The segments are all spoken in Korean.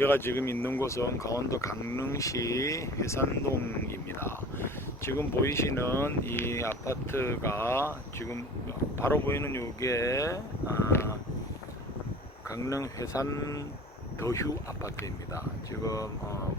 제가 지금 있는 곳은 강원도 강릉시 회산동입니다. 지금 보이시는 이 아파트가 지금 바로 보이는 요게 아, 강릉 회산 더휴 아파트입니다. 지금 어,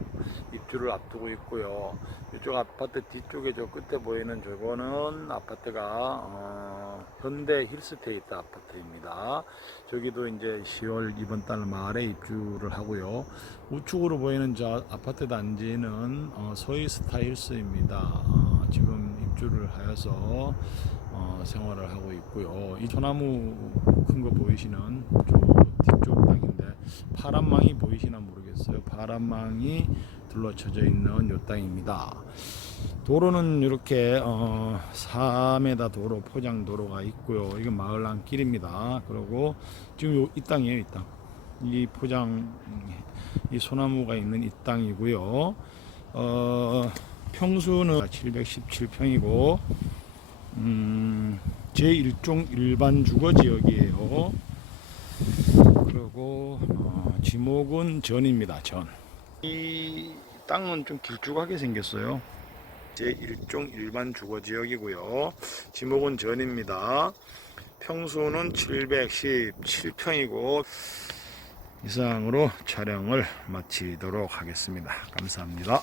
입주를 앞두고 있고요. 이쪽 아파트 뒤쪽에 저 끝에 보이는 저거는 아파트가 어, 현대 힐스테이트 아파트입니다. 저기도 이제 10월 이번 달 말에 입주를 하고요. 우측으로 보이는 저 아파트 단지는 어, 소이 스타 힐스입니다. 어, 지금 입주를 하여서 어, 생활을 하고 있고요. 이 소나무 큰 거 보이시는 저 뒤쪽 땅인데 파란 망이 보이시나 모르겠어요. 파란 망이 둘러쳐져 있는 요 땅입니다. 도로는 이렇게 어, 4m 도로 포장 도로가 있고요. 이건 마을 안길입니다. 그리고 지금 요, 이 땅이에요, 이 땅. 이 포장 이 소나무가 있는 이 땅이고요. 어, 평수는 717평이고 음, 제1종 일반 주거 지역이에요. 그리고 어, 지목은 전입니다. 전. 이 땅은 좀 길쭉하게 생겼어요. 제1종 일반 주거 지역이고요. 지목은 전입니다. 평수는 717평이고 이상으로 촬영을 마치도록 하겠습니다. 감사합니다.